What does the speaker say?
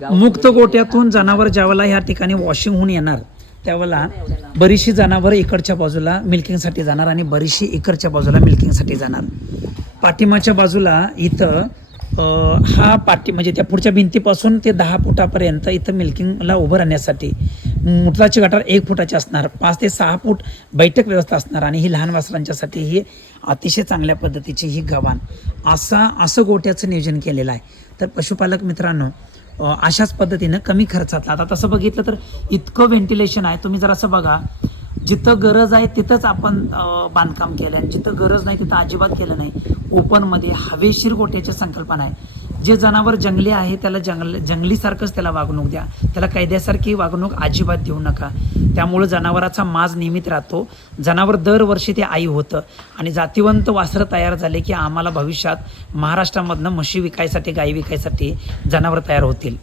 मुक्त गोट्यातून जनावर ज्यावेळेला ह्या ठिकाणी वॉशिंग होऊन येणार त्यावेळेला बरीचशी जनावर इकडच्या बाजूला मिल्किंगसाठी जाणार आणि बरीचशी इकडच्या बाजूला मिल्किंगसाठी जाणार. पाठीमागच्या बाजूला इथं हा म्हणजे त्या पुढच्या भिंतीपासून ते 10 फुटापर्यंत इथं मिल्किंगला उभं राहण्यासाठी मुठाची गटार 1 फुटाची असणार, 5 ते 6 फूट बैठक व्यवस्था असणार आणि ही लहान वासरांच्यासाठी ही अतिशय चांगल्या पद्धतीची ही गव्हाण असं गोट्याचं नियोजन केलेलं आहे. तर पशुपालक मित्रांनो अशाच पद्धतीनं कमी खर्चातला, आता तसं बघितलं तर इतकं व्हेंटिलेशन आहे. तुम्ही जर असं बघा, जिथं गरज आहे तिथंच आपण बांधकाम केलं आणि जिथं गरज नाही तिथं अजिबात केलं नाही. ओपनमध्ये हवेशीर गोट्याची संकल्पना आहे. जे जनावर जंगली आहे त्याला जंगलीसारखंच त्याला वागणूक द्या, त्याला कैद्यासारखी वागणूक अजिबात देऊ नका. त्यामुळं जनावराचा माज नियमित राहतो. जनावर दरवर्षी ते आई होतं आणि जातीवंत वासरं तयार झाले की आम्हाला भविष्यात महाराष्ट्रामधनं म्हशी विकायसाठी, गाई विकायसाठी जनावर तयार होतील.